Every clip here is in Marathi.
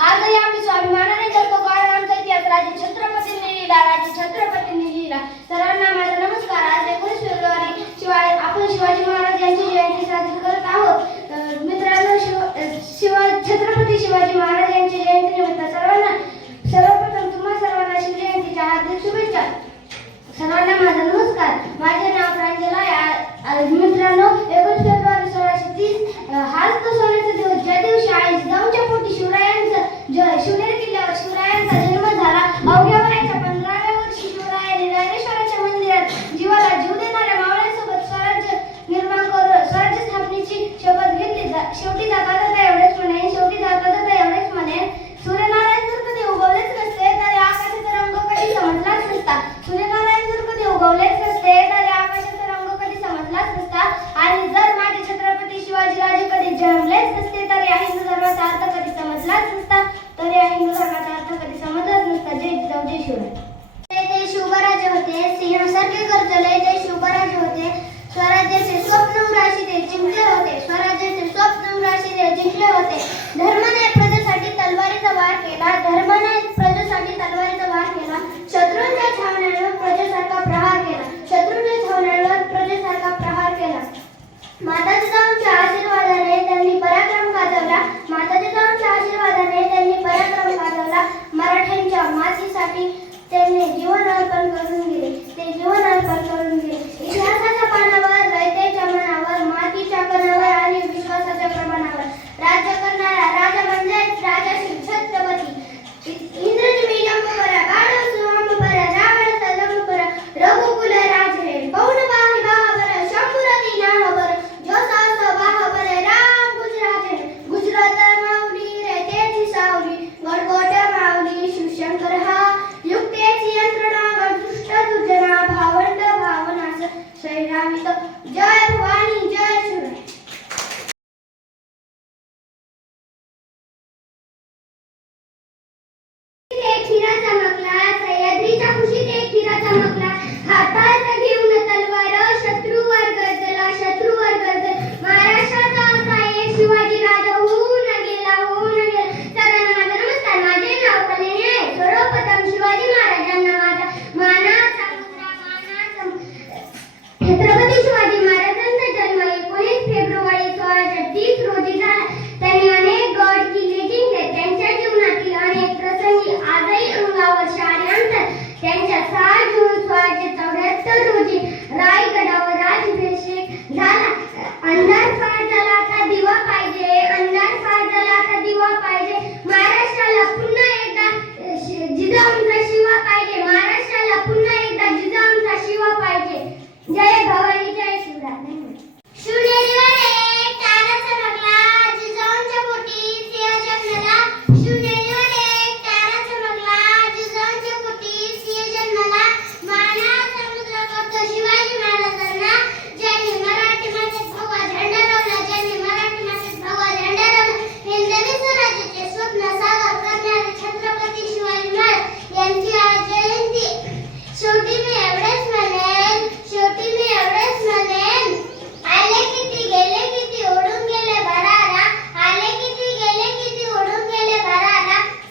आजही आम्ही स्वाभिमानाने जगतो कारण आमचा इतिहास राजे छत्रपतींनी लिहिला. सर्वांना माझा नमस्कार. आज 19 फेब्रुवारी आपण शिवाजी महाराज यांची जयंती साजरी करत आहोत. मित्रांनो, छत्रपती शिवाजी महाराज यांची जयंती निमित्त सर्वप्रथम तुम्हा सर्वांना शिवजयंतीच्या हार्दिक शुभेच्छा. सर्वांना माझा नमस्कार. माझे नाव प्रांजल आहे. मित्रांनो, 21 फेब्रुवारी 1630 हाच तो सोन्याचा दिवस ज्या दिवशी आई जिजाऊंच्या पोटी शिवनेरी किल्ल्यावर शिवरायांचा जन्म झाला. अवघ्या वयाच्या 15व्या वर्षी शिवरायांनी रायरेश्वराच्या मंदिरात जीवाला जीव देणाऱ्या मावळ्यांसोबत स्वराज्य स्थापनेची शपथ घेतली. शेवटी जाता जाता एवढेच म्हणे, सूर्यनारायण जर कधी उगवलेच नसते तर आकाशाचा रंग कधी समजलाच नसता. सूर्यनारायण जर कधी उगवलेच नसते तर आकाशाचा रंग कधी समजलाच नसता. आणि जर माझे छत्रपती शिवाजीराजे कधी जन्मलेच नसते तर या हिंदू धर्माचा अर्थ कधी समजलाच नसता. तर या हिंदू धर्माचा अर्थ कधी समजलाच नसता. जय जिजाऊ, जय शिवराय. ते शिवराजे होते, सिंहासारखे गरजले ते शिवराजे होते. स्वराज्याचे स्वप्न राशी ते जिंकले होते. धर्माने प्रजेसाठी तलवारीचा वार केला. शत्रूंच्या छावण्यांवर प्रजेसारखा प्रहार केला. माता जिजाऊंच्या आशीर्वादाने त्यांनी पराक्रम गाजवला. मराठ्यांच्या मातीसाठी त्यांनी जीवन अर्पण करून गेले. इतिहासाच्या पानावर, रयतेच्या मनावर, मातीच्या कणावर आणि विश्वासाच्या प्रमाणावर राज्य करणारा राजा म्हणजे राजा छत्रपती. इंद्रजिमी जंबपर, गाढव सुवांबर, रावण सलंबर, रघुकुल राजे, पौर्णवाही बाहबर, शंभुरती नाहबर, जोसास बाहबर, राम गुजराजे, गुजरात माऊली, रयतेची सावली, गडकोट माऊली, शिवशंकर हा युक्तेची यंत्रणा, गडदुष्ट दुर्जना, भावंड भावनास श्रीरामित. जय भवानी, जय शिवराय. खिरा चमकला, सह्याद्रीच्या कुशीत एक खिरा चमकला. हातात घेऊन तलवार शत्रूवर गरजला. महाराष्ट्राचा असा एक शिवाजी राजा होऊन गेला. सर्वांना माझा नमस्कार. माझे नाव कल्याणी आहे. सर्वप्रथम शिवाजी महाराजांना माझा मानाचा छत्रपती शिवाजी महाराजांचा जन्म 19 फेब्रुवारी 1630 रोजी झाला. त्यांनी अनेक गड किल्ले जिंकले. त्यांच्या जीवनातील अनेक प्रसंगी आजही अंगावर शहारे आणतात. त्यांच्या 6 जून 1674 रोजी रायगडावर राज्याभिषेक झाला. अंधार फार झाला आता दिवा पाहिजे. महाराष्ट्राला पुन्हा एकदा जिजाऊंचा शिवा पाहिजे. जय भवानी, जय शिवराय. शिवनेरीवर एक तारा चमकला, जिजाऊंच्या पोटी सिंह जन्मला. माना समुद्र करतो शिवाजी महाराजांना, ज्यांनी मराठी मातेत भगवा झेंडा लावला. हिंदवी स्वराज्याचे स्वप्न साकार करणारे छत्रपती शिवाजी महाराज यांची आज जयंती. शेवटी मी एवढेच म्हणेन, आले किती गेले किती ओढून गेले भरारा.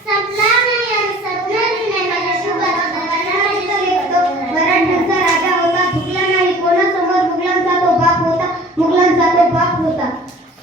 संपला नाही आणि संपणार नाही माझ्या मराठ्यांचा राजा होता, झुकला नाही कोणासमोर. मुघलांचा तो बाप होता.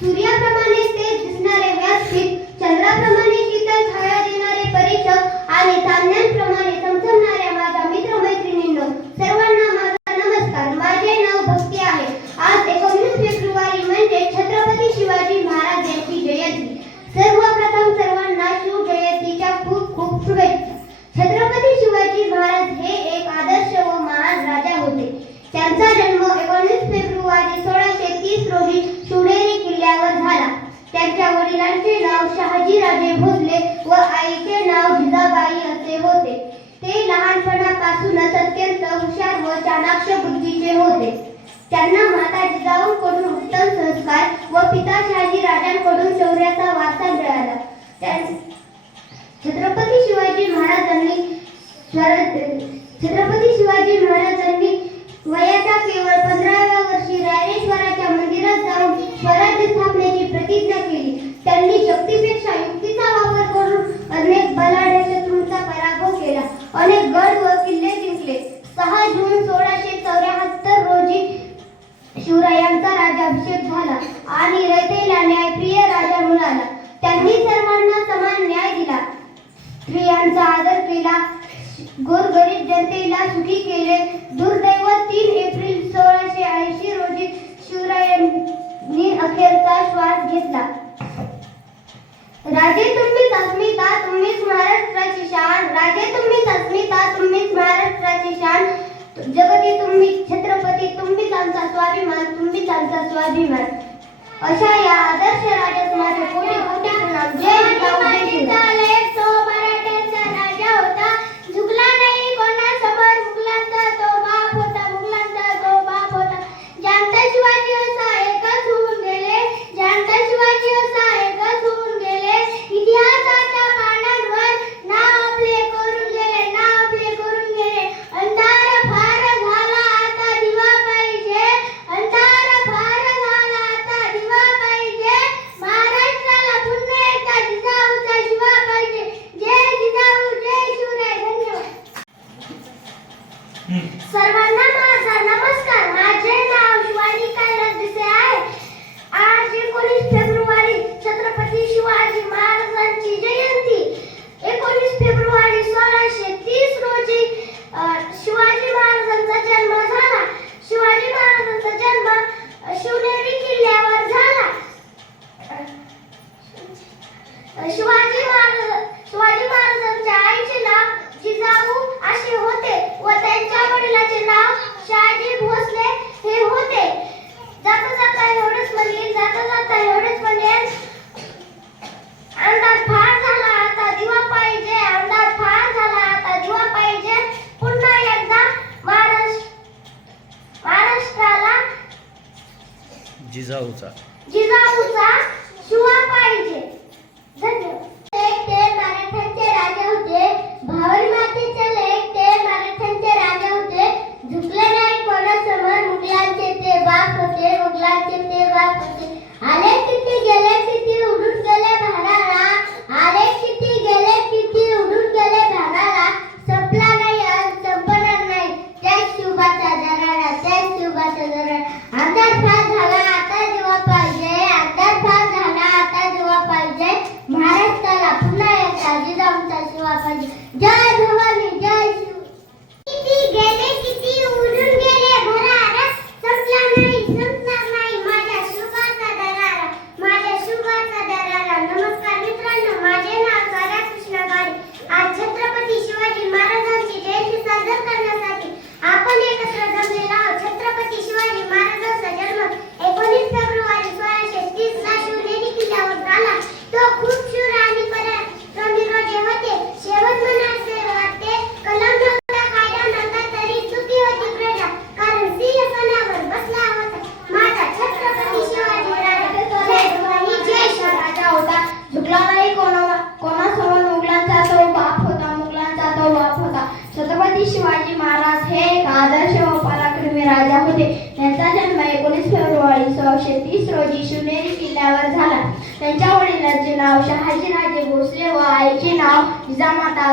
सूर्याप्रमाणे तेज दिसणारे व्यासपीठ, चंद्राप्रमाणे शीतल छाया देणारे परीक्षक आणि चांदण्यांप्रमाणे चमचमणाऱ्या माझ्या मित्रमैत्रिणींनो, सर्वांना माझा नमस्कार. माझे नाव भक्ती आहे. आज 19 फेब्रुवारी म्हणजे छत्रपती शिवाजी महाराज यांची जयंती. सर्वप्रथम सर्वांना शिवजयंतीच्या खूप खूप शुभेच्छा. छत्रपती शिवाजी महाराज हे एक आदर्श व महान राजा होते. त्यांचा जन्म 19 फेब्रुवारी 1630 रोजी शिवनेरी किल्ल्यावर झाला. त्यांच्या वडिलांचे नाव शहाजीराजे भोसले व आईचे नाव जिजाबाई असे होते. ते लहानपणापासूनच अत्यंत हुशार व चाणाक्ष बुद्धीचे होते. त्यांना माता जिजाऊंकडून उत्तम संस्कार व पिता शहाजीराजांकडून शौर्याचा वारसा मिळाला. छत्रपती शिवाजी महाराजांनी वयाच्या केवळ 15व्या वर्षी रायरेश्वराच्या शिवरायांचा राज्याभिषेक झाला आणि रयतेला न्यायप्रिय राजा मिळाला. त्यांनी सर्वांना समान न्याय दिला, स्त्रियांचा आदर केला, गोरगरीब जनतेला सुखी केले. दुर्दैव 3 एप्रिल 1680 रोजी शिवरायांनी अखेरचा श्वास घेतला. राजे तुम्हीच अस्मिता, तुम्हीच महाराष्ट्राची शान. राजे तुम्हीच अस्मिता, तुम्हीच महाराष्ट्राची शान. जगती तुम्ही छत्रपती, तुम्हीच आमचा स्वाभिमान, तुम्हीच आमचा स्वाभिमान. अशा या आदर्श राजास माझे कोटी कोटी प्रणाम. जय जिजाऊ, जय शिवराय. तो मराठ्यांचा राजा होता, झुकला नाही कोणासमोर. मुघलांचा तो बाप होता, मुघलांचा तो बाप होता. जानता शिवाजी असा एकच होऊन गेले, जानता शिवाजी असा एकच होऊन गेले. इतिहासाच्या पानांवर नाव आपले करून गेले, नाव आपले करून गेले. अंधार फार झाला आता दिवा पाहिजे, अंधार फार झाला आता दिवा पाहिजे. महाराष्ट्राला पुन्हा एकदा जिजाऊचा शिवा पाहिजे. जय जिजाऊ, जय शिवराय. धन्यवाद. सर्वांना माझा नमस्कार. माझे नाव शिवानी कैलास देसाई आहे. आज 19 फेब्रुवारी छत्रपती शिवाजी महाराजांची जयंती. 19 फेब्रुवारी 1630 रोजी शिवाजी महाराजांचा जन्म झाला. शिवाजी महाराजांचा जन्म शिवनेरी किल्ल्यावर झाला. शिवाजी महाराजांच्या आईचे नाव जिजाऊ असे होते व त्यांच्या वडिलांचे नाव शहाजी भोसले हे होते. जाता जाता एवढेच म्हणले, जाता जाता एवढेच म्हणले. अंधार फार झाला आता दिवा पाहिजे, अंधार फार झाला आता दिवा पाहिजे. पुन्हा एकदा महाराष्ट्राला जिजाऊचा शिवा पाहिजे. धन्यवाद. ते मराठ्यांचे राजा होते, भावरी मातेचे लेक ते मराठ्यांचे राजा होते. झुकले नाही कोणासमोर, मुघलांचे ते बाप होते, मुघलांचे ते बाप होते. आले किती गेले किती उडून गेले भानाला, आले किती गेले किती उडून गेले भानाला. संपला नाही आणि संपणार नाही त्याच शिवबाचा दरारा, त्याच शिवबाचा दरारा. अंधार फार झाला आता दिवा पाहिजे, अंधार फार झाला आता दिवा पाहिजे. महाराष्ट्राला पुन्हा एकदा जिजाऊचा शिवा पाहिजे. जय भवानी, जय शिव. किती गेले किती उडून गेले भरारा, संपला नाही संपणार नाही माझ्या शिवाचा दरारा, माझ्या शिवाचा दरारा. नमस्कार मित्रांनो, माझे नाव सारा कृष्ण गाडे. आज छत्रपती शिवाजी महाराजांची जयंती साजरी करण्यासाठी आपण एकत्र जमलेलो आहोत. छत्रपती शिवाजी महाराजांचा जन्म 19 फेब्रुवारी 1630 ला शिवनेरी किल्ल्यावर झाला. तो खूप शूर आणि पराक्रमी राजे होते. शेवट म्हणायचे वाटते, कलम नव्हता कायदा नव्हता तरी चुकी होती प्रजा, कारण सिंहासनावर बसला होता माझा छत्रपती शिवाजी राजा. जय भवानी, जय शिवराय. राजा होता, झुकला नाही कोणासमोर. मुघलांचा तो बाप होता, मुघलांचा तो बाप होता. छत्रपती शिवाजी महाराज हे एक आदर्श व पराक्रमी राजा होते. त्यांचा जन्म 19 फेब्रुवारी 1630 रोजी शिवनेरी किल्ल्यावर झाला. त्यांच्या वडिलांचे नाव शहाजीराजे भोसले व आईचे नाव जिजामाता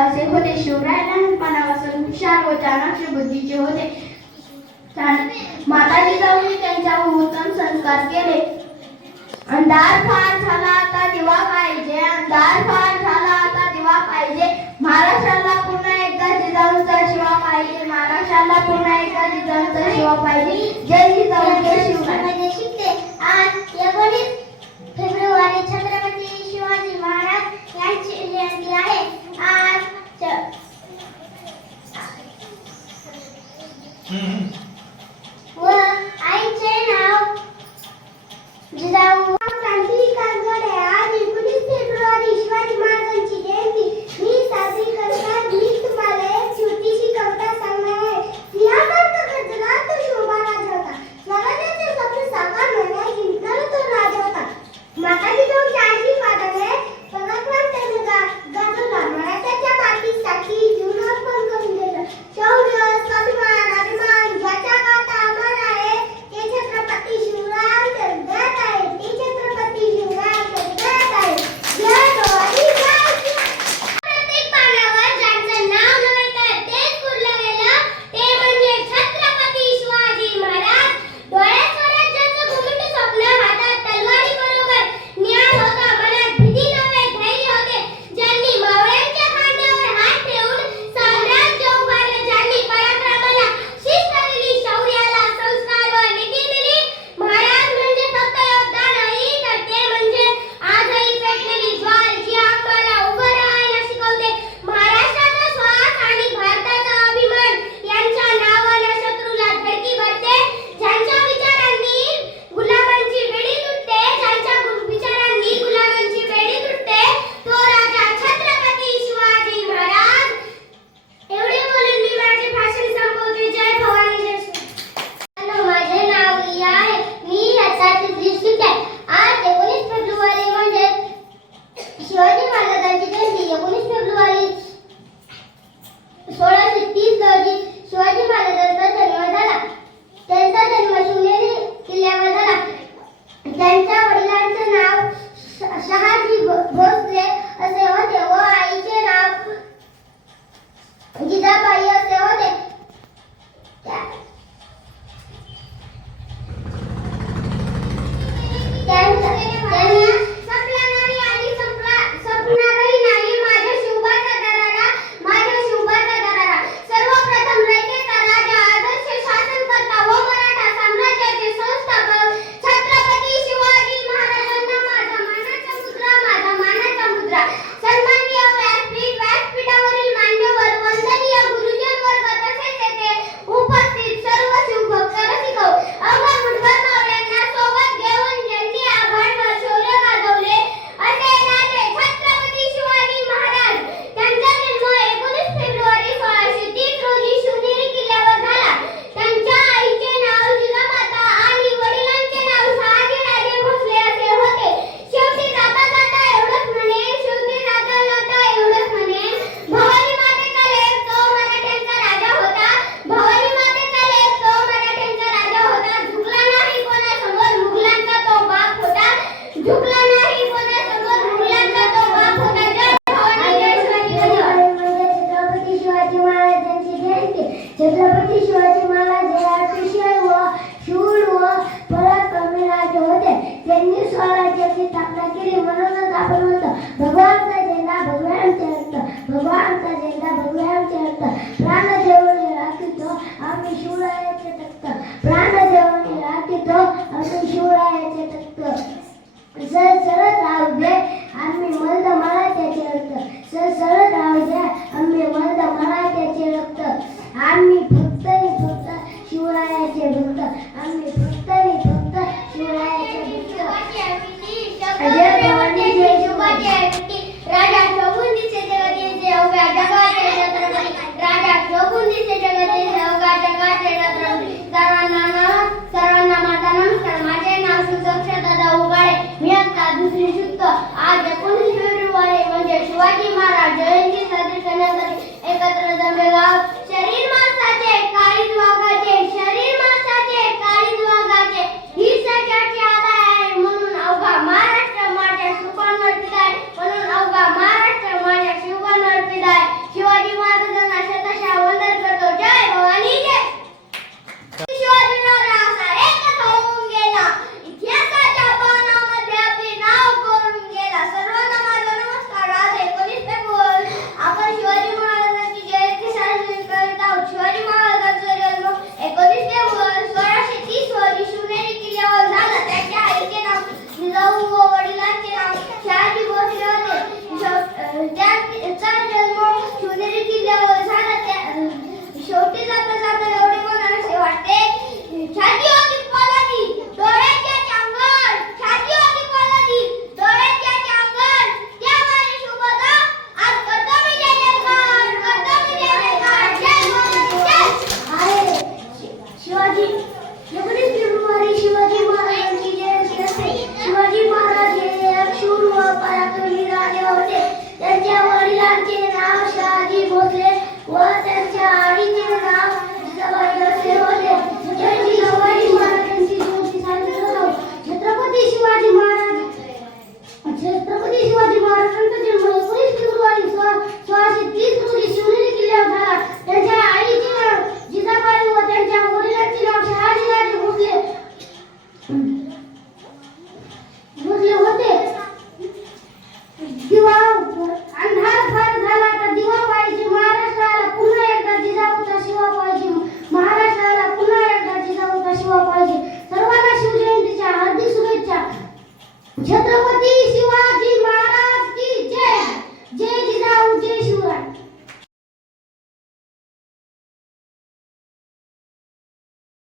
असे होते. शिवराय लहानपणापासून हुशार व चाणक्य बुद्धीचे होते. माता जिजाऊंनी त्यांच्यावर उत्तम संस्कार केले. अंधार फार झाला आता दिवा पाहिजे, अंधार फार झाला आता दिवा पाहिजे. महाराष्ट्राला पुन्हा एकदा जिजाऊचा शिवा पाहिजे, महाराष्ट्राला पुन्हा एकदा जिजाऊचा शिवा पाहिजे. जय जिजाऊ, जय शिवराय. शिकते. आज 19 फेब्रुवारी छत्रपती शिवाजी महाराज यांची जयंती आहे. आज व आईचे नाव जिजाऊ. क्रांतिकारी घडे. आज 19 फेब्रुवारी शिवाजी महाराजांची जयंती मी साजरी करतात. मी तुम्हाला एक छोटीशी कविता सांगणार आहे. सिंहासारखा गजरात तो शोभा राजा होता, स्वराज्याचे स्वप्न साकार होण्यास जिंकला आम्ही शिवरायाचे तख्त सरसरत राहू दे आम्ही मर्द मराठ्याचे रक्त सरसरत राहू दे आम्ही मर्द मराठ्याचे रक्त आम्ही फक्त आणि फक्त शिवरायाचे भक्त आम्ही फक्त आणि फक्त शिवरायाचे भक्त अजय भवानी जय शिवाजी राजा शोभून दिसे जगदीचे अवघ्या जगाचे छत्रपती राजा शोभून दिसे जगदीचे अवघ्या जगाचे छत्रपती सर्वांना